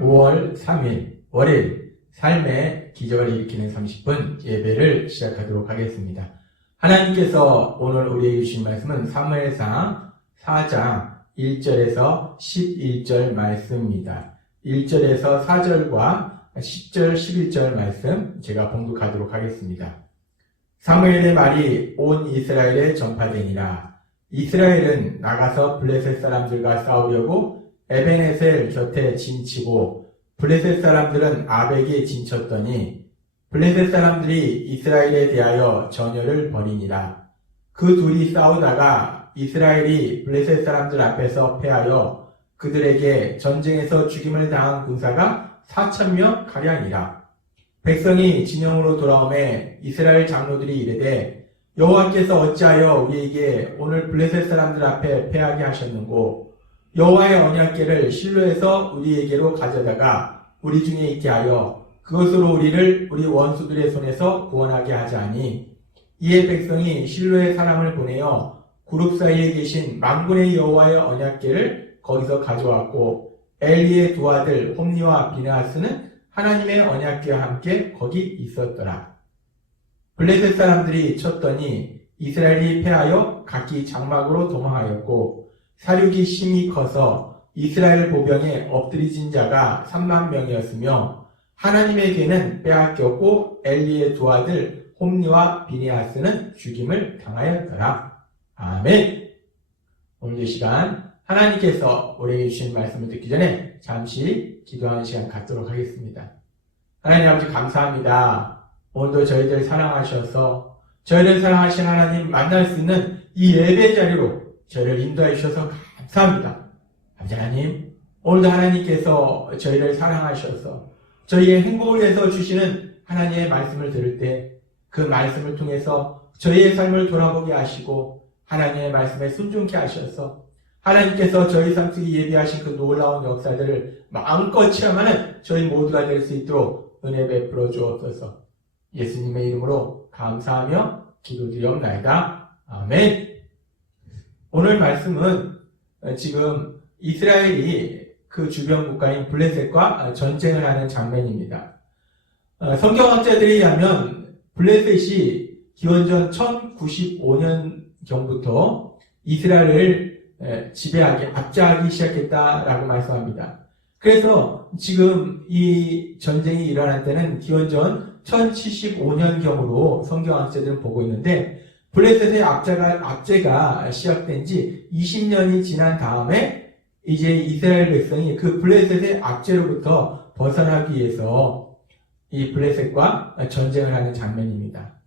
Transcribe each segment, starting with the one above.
5월 3일 월요일 삶의 기적을 일으키는 30분 예배를 시작하도록 하겠습니다. 하나님께서 오늘 우리에게 주신 말씀은 사무엘상 4장 1절에서 11절 말씀입니다. 1절에서 4절과 10절, 11절 말씀 제가 봉독하도록 하겠습니다. 사무엘의 말이 온 이스라엘에 전파되니라. 이스라엘은 나가서 블레셋 사람들과 싸우려고 에벤에셀 곁에 진치고 블레셋 사람들은 아벡에 진쳤더니 블레셋 사람들이 이스라엘에 대하여 전열을 벌이니라. 그 둘이 싸우다가 이스라엘이 블레셋 사람들 앞에서 패하여 그들에게 전쟁에서 죽임을 당한 군사가 4,000명 가량이라. 백성이 진영으로 돌아오매 이스라엘 장로들이 이르되 여호와께서 어찌하여 우리에게 오늘 블레셋 사람들 앞에 패하게 하셨는고 여호와의 언약궤를 실로에서 우리에게로 가져다가 우리 중에 있게 하여 그것으로 우리를 우리 원수들의 손에서 구원하게 하자니 이에 백성이 실로의 사람을 보내어 그룹 사이에 계신 만군의 여호와의 언약궤를 거기서 가져왔고 엘리의 두 아들 홈니와 비느하스는 하나님의 언약궤와 함께 거기 있었더라. 블레셋 사람들이 쳤더니 이스라엘이 패하여 각기 장막으로 도망하였고 사륙이 심히 커서 이스라엘 보병에 엎드리진 자가 3만 명이었으며 하나님의 궤는 빼앗겼고 엘리의 두 아들 홈니와 비느하스는 죽임을 당하였더라. 아멘. 오늘 이 시간 하나님께서 우리에게 주신 말씀을 듣기 전에 잠시 기도하는 시간 갖도록 하겠습니다. 하나님 아버지 감사합니다. 오늘도 저희들 사랑하셔서 저희를 사랑하신 하나님 만날 수 있는 이 예배 자리로 저희를 인도해 주셔서 감사합니다. 아버지 하나님, 오늘도 하나님께서 저희를 사랑하셔서 저희의 행복을 위해서 주시는 하나님의 말씀을 들을 때 그 말씀을 통해서 저희의 삶을 돌아보게 하시고 하나님의 말씀에 순종케 하셔서 하나님께서 저희 삶 속에 예비하신 그 놀라운 역사들을 마음껏 체험하는 저희 모두가 될 수 있도록 은혜 베풀어 주옵소서. 예수님의 이름으로 감사하며 기도드리옵나이다. 아멘. 오늘 말씀은 지금 이스라엘이 그 주변 국가인 블레셋과 전쟁을 하는 장면입니다. 성경학자들에 의하면 블레셋이 기원전 1095년경부터 이스라엘을 지배하기, 압제하기 시작했다라고 말씀합니다. 그래서 지금 이 전쟁이 일어날 때는 기원전 1075년경으로 성경학자들은 보고 있는데 블레셋의 압제가 시작된 지 20년이 지난 다음에 이제 이스라엘 백성이 그 블레셋의 압제로부터 벗어나기 위해서 이 블레셋과 전쟁을 하는 장면입니다.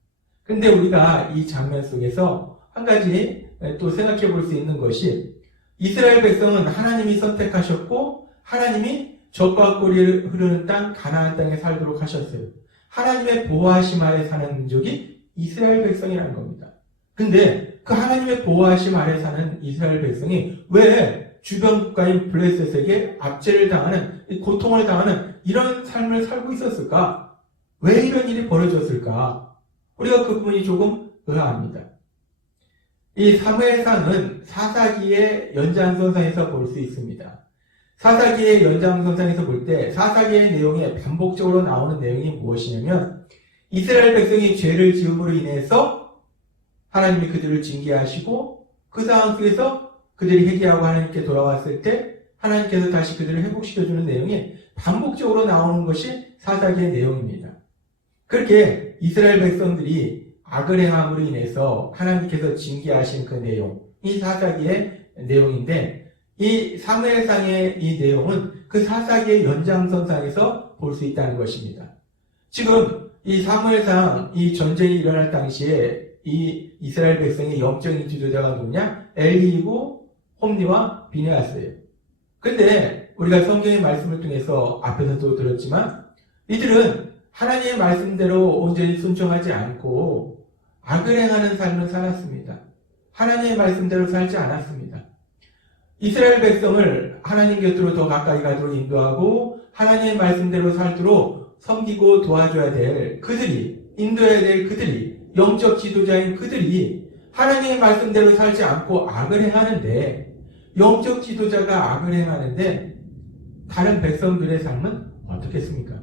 근데 우리가 이 장면 속에서 한 가지 또 생각해 볼 수 있는 것이 이스라엘 백성은 하나님이 선택하셨고 하나님이 젖과 꿀이 흐르는 땅 가나안 땅에 살도록 하셨어요. 하나님의 보호하심 아래 사는 민족이 이스라엘 백성이라는 겁니다. 근데 그 하나님의 보호하심 아래 사는 이스라엘 백성이 왜 주변 국가인 블레셋에게 압제를 당하는, 고통을 당하는 이런 삶을 살고 있었을까? 왜 이런 일이 벌어졌을까? 우리가 그 부분이 조금 의아합니다. 이 사무엘상은 사사기의 연장선상에서 볼 수 있습니다. 사사기의 연장선상에서 볼 때 사사기의 내용에 반복적으로 나오는 내용이 무엇이냐면 이스라엘 백성이 죄를 지음으로 인해서 하나님이 그들을 징계하시고 그 상황 속에서 그들이 회개하고 하나님께 돌아왔을 때 하나님께서 다시 그들을 회복시켜주는 내용이 반복적으로 나오는 것이 사사기의 내용입니다. 그렇게 이스라엘 백성들이 악을 행함으로 인해서 하나님께서 징계하신 그 내용, 이 사사기의 내용인데 이 사무엘상의 이 내용은 그 사사기의 연장선상에서 볼 수 있다는 것입니다. 지금 이 사무엘상 이 전쟁이 일어날 당시에 이 이스라엘 백성의 영적인 지도자가 누구냐? 엘리이고 홈니와 비느하스예요. 근데 우리가 성경의 말씀을 통해서 앞에서도 들었지만 이들은 하나님의 말씀대로 온전히 순종하지 않고 악을 행하는 삶을 살았습니다. 하나님의 말씀대로 살지 않았습니다. 이스라엘 백성을 하나님 곁으로 더 가까이 가도록 인도하고 하나님의 말씀대로 살도록 섬기고 도와줘야 될 그들이, 인도해야 될 그들이, 영적 지도자인 그들이 하나님의 말씀대로 살지 않고 악을 행하는데 영적 지도자가 악을 행하는데 다른 백성들의 삶은 어떻겠습니까?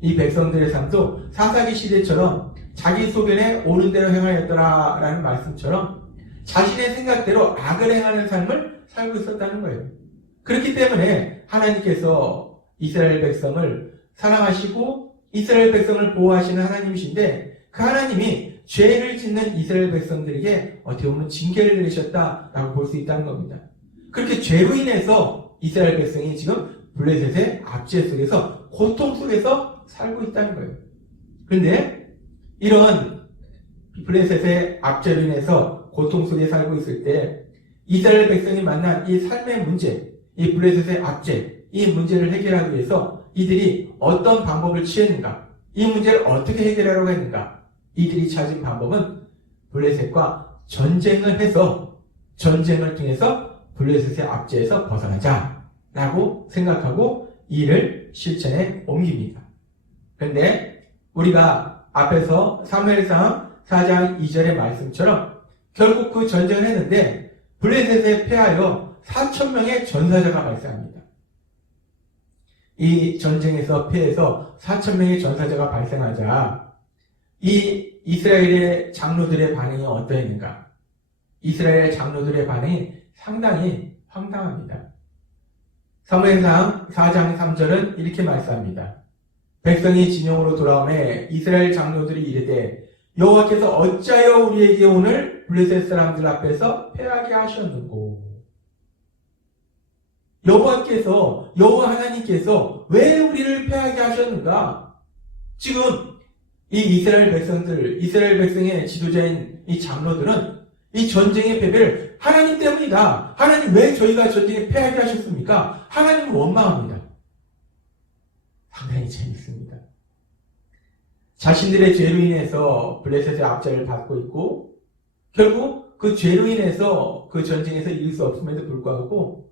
이 백성들의 삶도 사사기 시대처럼 자기 소견에 옳은 대로 행하였더라라는 말씀처럼 자신의 생각대로 악을 행하는 삶을 살고 있었다는 거예요. 그렇기 때문에 하나님께서 이스라엘 백성을 사랑하시고 이스라엘 백성을 보호하시는 하나님이신데 그 하나님이 죄를 짓는 이스라엘 백성들에게 어떻게 보면 징계를 내리셨다라고 볼 수 있다는 겁니다. 그렇게 죄로 인해서 이스라엘 백성이 지금 블레셋의 압제 속에서 고통 속에서 살고 있다는 거예요. 그런데 이런 블레셋의 압제로 인해서 고통 속에 살고 있을 때 이스라엘 백성이 만난 이 삶의 문제, 이 블레셋의 압제, 이 문제를 해결하기 위해서 이들이 어떤 방법을 취했는가, 이 문제를 어떻게 해결하려고 했는가, 이들이 찾은 방법은 블레셋과 전쟁을 해서 전쟁을 통해서 블레셋의 압제에서 벗어나자라고 생각하고 이를 실천에 옮깁니다. 그런데 우리가 앞에서 사무엘상 4장 2절의 말씀처럼 결국 그 전쟁을 했는데 블레셋에 패하여 4,000명의 전사자가 발생합니다. 이 전쟁에서 패해서 4,000명의 전사자가 발생하자 이 이스라엘의 장로들의 반응이 어떠했는가? 이스라엘 장로들의 반응이 상당히 황당합니다. 사무엘상 4장 3절은 이렇게 말씀합니다. 백성이 진영으로 돌아오매 이스라엘 장로들이 이르되 여호와께서 어찌하여 우리에게 오늘 블레셋 사람들 앞에서 패하게 하셨는고? 여호와 하나님께서 왜 우리를 패하게 하셨는가? 지금 이 이스라엘 백성의 지도자인 이 장로들은 이 전쟁의 패배를 하나님 때문이다. 하나님 왜 저희가 전쟁에 패하게 하셨습니까? 하나님을 원망합니다. 상당히 재밌습니다. 자신들의 죄로 인해서 블레셋의 압제를 받고 있고 결국 그 죄로 인해서 그 전쟁에서 이길 수 없음에도 불구하고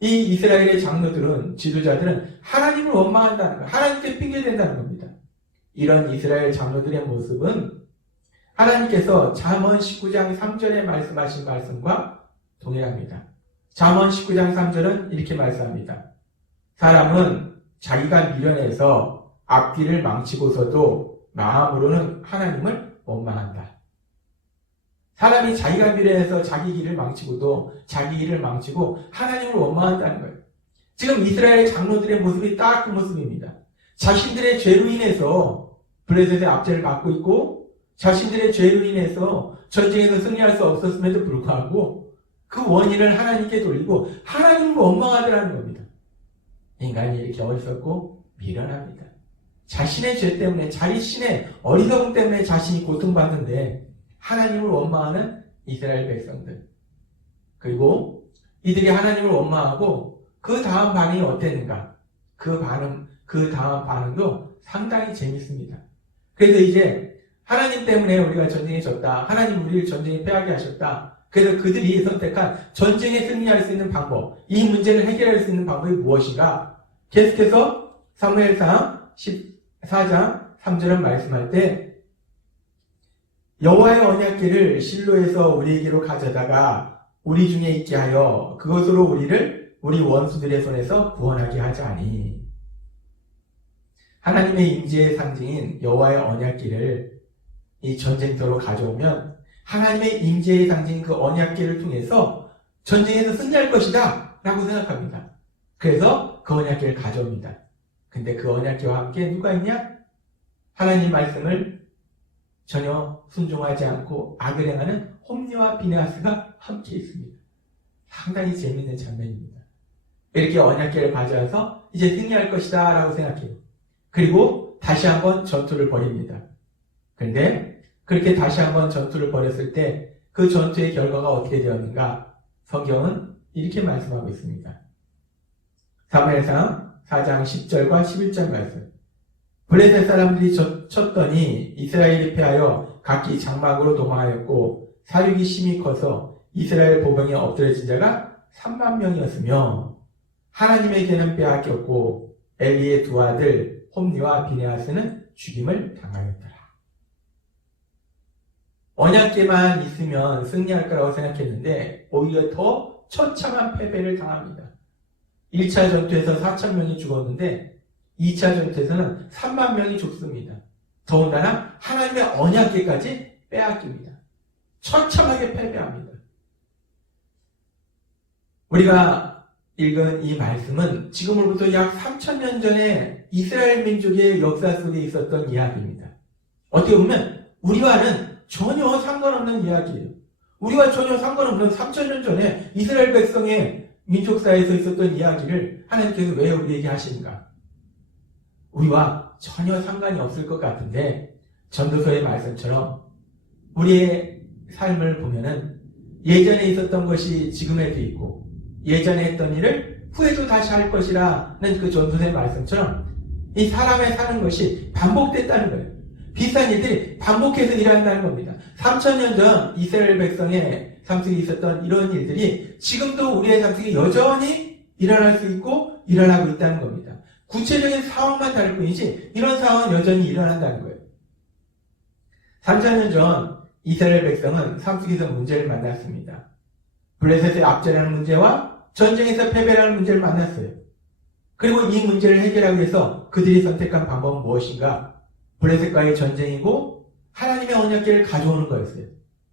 이 이스라엘의 장로들은 지도자들은 하나님을 원망한다는 거예요. 하나님께 핑계댄다는 겁니다. 이런 이스라엘 장로들의 모습은 하나님께서 잠언 19장 3절에 말씀하신 말씀과 동일합니다. 잠언 19장 3절은 이렇게 말씀합니다. 사람은 자기가 미련해서 앞길을 망치고서도 마음으로는 하나님을 원망한다. 사람이 자기가 미련해서 자기 길을 망치고도 자기 길을 망치고 하나님을 원망한다는 거예요. 지금 이스라엘 장로들의 모습이 딱 그 모습입니다. 자신들의 죄로 인해서 블레셋의 압제를 받고 있고 자신들의 죄로 인해서 전쟁에서 승리할 수 없었음에도 불구하고 그 원인을 하나님께 돌리고 하나님을 원망하더라는 겁니다. 인간이 이렇게 어리석고 미련합니다. 자신의 죄 때문에 자신의 어리석음 때문에 자신이 고통받는데 하나님을 원망하는 이스라엘 백성들. 그리고 이들이 하나님을 원망하고 그 다음 반응이 어땠는가? 그 다음 반응도 상당히 재밌습니다. 그래서 이제 하나님 때문에 우리가 전쟁에 졌다. 하나님 우리를 전쟁에 패하게 하셨다. 그래서 그들이 선택한 전쟁에 승리할 수 있는 방법, 이 문제를 해결할 수 있는 방법이 무엇인가? 계속해서 사무엘상 14장 3절은 말씀할 때 여호와의 언약궤를 실로에서 우리에게로 가져다가 우리 중에 있게 하여 그것으로 우리 원수들의 손에서 구원하게 하자니. 하나님의 임재의 상징인 여호와의 언약궤를 이 전쟁터로 가져오면 하나님의 임재의 상징인 그 언약궤를 통해서 전쟁에서 승리할 것이다 라고 생각합니다. 그래서 그 언약궤를 가져옵니다. 근데 그 언약궤와 함께 누가 있냐? 하나님 말씀을 전혀 순종하지 않고 악을 행하는 홈리와 비느하스가 함께 있습니다. 상당히 재미있는 장면입니다. 이렇게 언약궤를 가져와서 이제 승리할 것이다 라고 생각해요. 그리고 다시 한번 전투를 벌입니다. 그런데 그렇게 다시 한번 전투를 벌였을 때 그 전투의 결과가 어떻게 되었는가? 성경은 이렇게 말씀하고 있습니다. 사무엘상 4장 10절과 11절 말씀. 블레셋 사람들이 쳤더니 이스라엘이 패하여 각기 장막으로 도망하였고 사륙이 심히 커서 이스라엘 보병에 엎드려진 자가 3만 명이었으며 하나님에게는 빼앗겼고 엘리의 두 아들 홈리와 비느하스는 죽임을 당하였더라. 언약궤만 있으면 승리할 거라고 생각했는데 오히려 더 처참한 패배를 당합니다. 1차 전투에서 4천 명이 죽었는데 2차 전투에서는 3만 명이 죽습니다. 더군다나 하나님의 언약궤까지 빼앗깁니다. 처참하게 패배합니다. 우리가 읽은 이 말씀은 지금으로부터 약 3,000년 전에 이스라엘 민족의 역사 속에 있었던 이야기입니다. 어떻게 보면 우리와는 전혀 상관없는 이야기예요. 우리와 전혀 상관없는 3,000년 전에 이스라엘 백성의 민족사에서 있었던 이야기를 하나님께서 왜 우리에게 하시는가? 우리와 전혀 상관이 없을 것 같은데 전도서의 말씀처럼 우리의 삶을 보면은 예전에 있었던 것이 지금에도 있고 예전에 했던 일을 후에도 다시 할 것이라는 그 전도서의 말씀처럼 이 사람의 사는 것이 반복됐다는 거예요. 비슷한 일들이 반복해서 일어난다는 겁니다. 3,000년 전 이스라엘 백성의 삶 속에 있었던 이런 일들이 지금도 우리의 삶 속에 여전히 일어날 수 있고 일어나고 있다는 겁니다. 구체적인 상황만 다를 뿐이지 이런 상황은 여전히 일어난다는 거예요. 3,000년 전 이스라엘 백성은 삶 속에서 문제를 만났습니다. 블레셋의 압제라는 문제와 전쟁에서 패배라는 문제를 만났어요. 그리고 이 문제를 해결하기 위해서 그들이 선택한 방법은 무엇인가? 블레셋과의 전쟁이고 하나님의 언약궤를 가져오는 거였어요.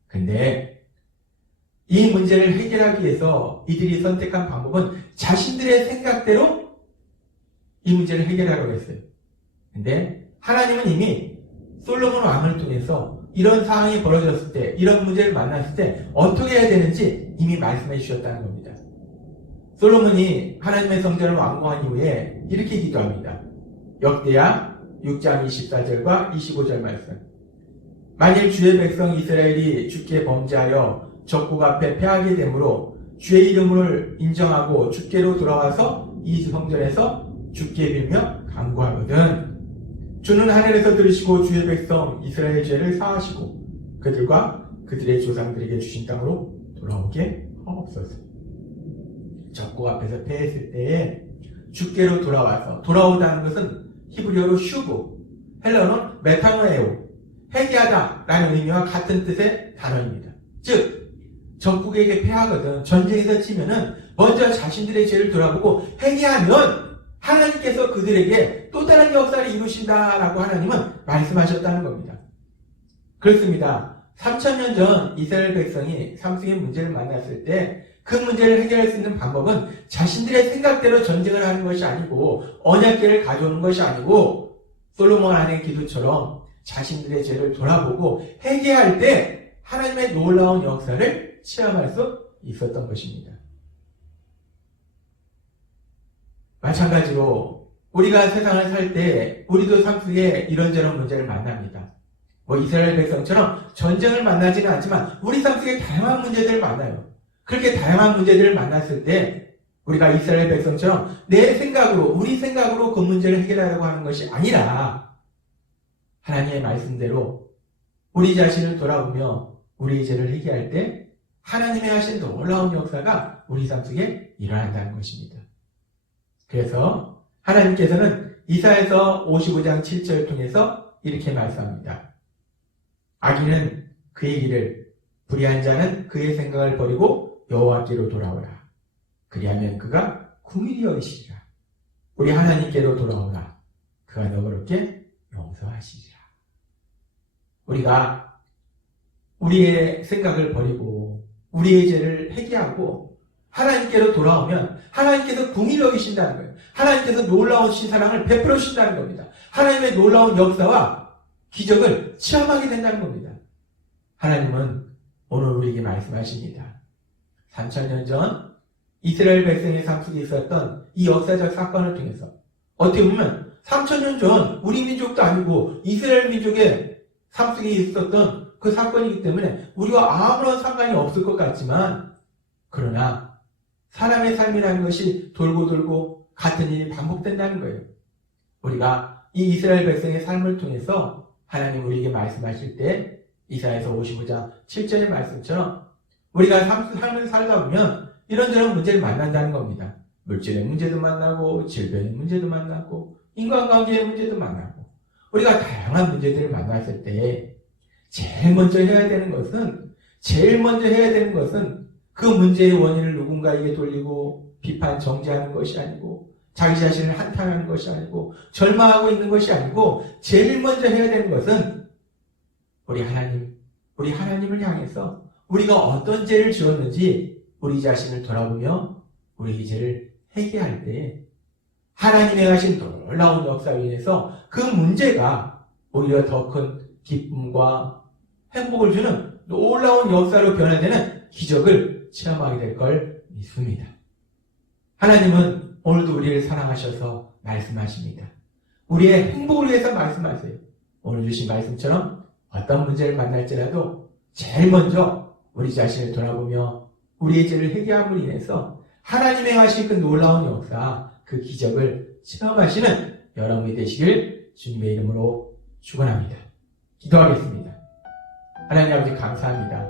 근데 이 문제를 해결하기 위해서 이들이 선택한 방법은 자신들의 생각대로 이 문제를 해결하려고 했어요. 근데 하나님은 이미 솔로몬 왕을 통해서 이런 상황이 벌어졌을 때, 이런 문제를 만났을 때 어떻게 해야 되는지 이미 말씀해 주셨다는 겁니다. 솔로몬이 하나님의 성전을 완공한 이후에 이렇게 기도합니다. 역대하 6장 24절과 25절 말씀. 만일 주의 백성 이스라엘이 주께 범죄하여 적국 앞에 패하게 되므로 주의 이름을 인정하고 주께로 돌아와서 이 성전에서 주께 빌며 간구하거든 주는 하늘에서 들으시고 주의 백성 이스라엘 죄를 사하시고 그들과 그들의 조상들에게 주신 땅으로 돌아오게 하옵소서. 적국 앞에서 패했을 때에 주께로 돌아와서, 돌아오다는 것은 히브리어로 슈브, 헬라어는 메타노에오, 회개하다 라는 의미와 같은 뜻의 단어입니다. 즉 적국에게 패하거든 전쟁에서 치면은 먼저 자신들의 죄를 돌아보고 회개하면 하나님께서 그들에게 또 다른 역사를 이루신다라고 하나님은 말씀하셨다는 겁니다. 그렇습니다. 3,000년 전 이스라엘 백성이 삶 속의 문제를 만났을 때 그 문제를 해결할 수 있는 방법은 자신들의 생각대로 전쟁을 하는 것이 아니고 언약궤를 가져오는 것이 아니고 솔로몬 왕의 기도처럼 자신들의 죄를 돌아보고 회개할 때 하나님의 놀라운 역사를 체험할 수 있었던 것입니다. 마찬가지로 우리가 세상을 살 때 우리도 삶 속에 이런저런 문제를 만납니다. 이스라엘 백성처럼 전쟁을 만나지는 않지만 우리 삶 속에 다양한 문제들을 만나요. 그렇게 다양한 문제들을 만났을 때 우리가 이스라엘 백성처럼 내 생각으로, 우리 생각으로 그 문제를 해결하려고 하는 것이 아니라 하나님의 말씀대로 우리 자신을 돌아보며 우리의 죄를 해결할 때 하나님의 하신 놀라운 역사가 우리 삶 속에 일어난다는 것입니다. 그래서 하나님께서는 이사야서 55장 7절을 통해서 이렇게 말씀합니다. 악인은 그의 길을, 불의한 자는 그의 생각을 버리고 여호와께로 돌아오라. 그리하면 그가 긍휼히 여기시리라. 우리 하나님께로 돌아오라. 그가 너그럽게 용서하시리라. 우리가 우리의 생각을 버리고 우리의 죄를 회개하고 하나님께로 돌아오면 하나님께서 긍휼히 여기신다는 거예요. 하나님께서 놀라운 사랑을 베풀어 주신다는 겁니다. 하나님의 놀라운 역사와 기적을 체험하게 된다는 겁니다. 하나님은 오늘 우리에게 말씀하십니다. 3,000년 전 이스라엘 백성의 삶 속에 있었던 이 역사적 사건을 통해서 어떻게 보면 3,000년 전 우리 민족도 아니고 이스라엘 민족의 삶 속에 있었던 그 사건이기 때문에 우리와 아무런 상관이 없을 것 같지만 그러나 사람의 삶이라는 것이 돌고 돌고 같은 일이 반복된다는 거예요. 우리가 이 이스라엘 백성의 삶을 통해서 하나님 우리에게 말씀하실 때 이사야서 55장 7절의 말씀처럼 우리가 삶을 살다 보면 이런저런 문제를 만난다는 겁니다. 물질의 문제도 만나고 질병의 문제도 만나고 인간관계의 문제도 만나고 우리가 다양한 문제들을 만났을 때 제일 먼저 해야 되는 것은 그 문제의 원인을 누군가에게 돌리고 비판 정죄하는 것이 아니고 자기 자신을 한탄하는 것이 아니고 절망하고 있는 것이 아니고 제일 먼저 해야 되는 것은 우리 하나님을 향해서 우리가 어떤 죄를 지었는지 우리 자신을 돌아보며 우리 죄를 회개할 때 하나님의 하신 놀라운 역사로 인해서 그 문제가 오히려 더 큰 기쁨과 행복을 주는 놀라운 역사로 변화되는 기적을 체험하게 될 걸 믿습니다. 하나님은 오늘도 우리를 사랑하셔서 말씀하십니다. 우리의 행복을 위해서 말씀하세요. 오늘 주신 말씀처럼 어떤 문제를 만날지라도 제일 먼저 우리 자신을 돌아보며 우리의 죄를 회개함으로 인해서 하나님의 하신 그 놀라운 역사, 그 기적을 체험하시는 여러분이 되시길 주님의 이름으로 축원합니다. 기도하겠습니다. 하나님 아버지 감사합니다.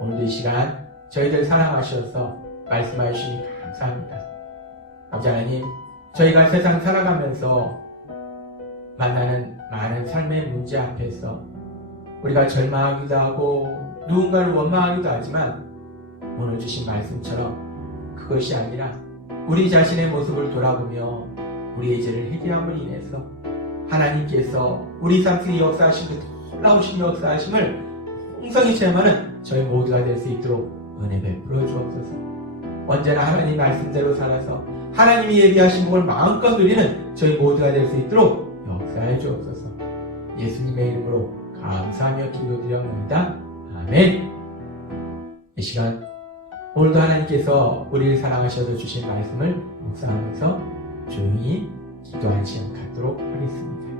오늘도 이 시간 저희들 사랑하셔서 말씀해 주시니 감사합니다. 아버지 하나님, 저희가 세상 살아가면서 만나는 많은 삶의 문제 앞에서 우리가 절망하기도 하고 누군가를 원망하기도 하지만 오늘 주신 말씀처럼 그것이 아니라 우리 자신의 모습을 돌아보며 우리의 죄를 회개함으로 인해서 하나님께서 우리 삶 속에 역사하신 그 놀라우신 역사하심을 풍성히 체험하는 저희 모두가 될 수 있도록 은혜 베풀어 주옵소서. 언제나 하나님 말씀대로 살아서 하나님이 예비하신 복을 마음껏 누리는 저희 모두가 될 수 있도록 역사해 주옵소서. 예수님의 이름으로 감사하며 기도드렸습니다. 아멘. 이 시간 오늘도 하나님께서 우리를 사랑하셔서 주신 말씀을 묵상하면서 조용히 기도한 시간 갖도록 하겠습니다.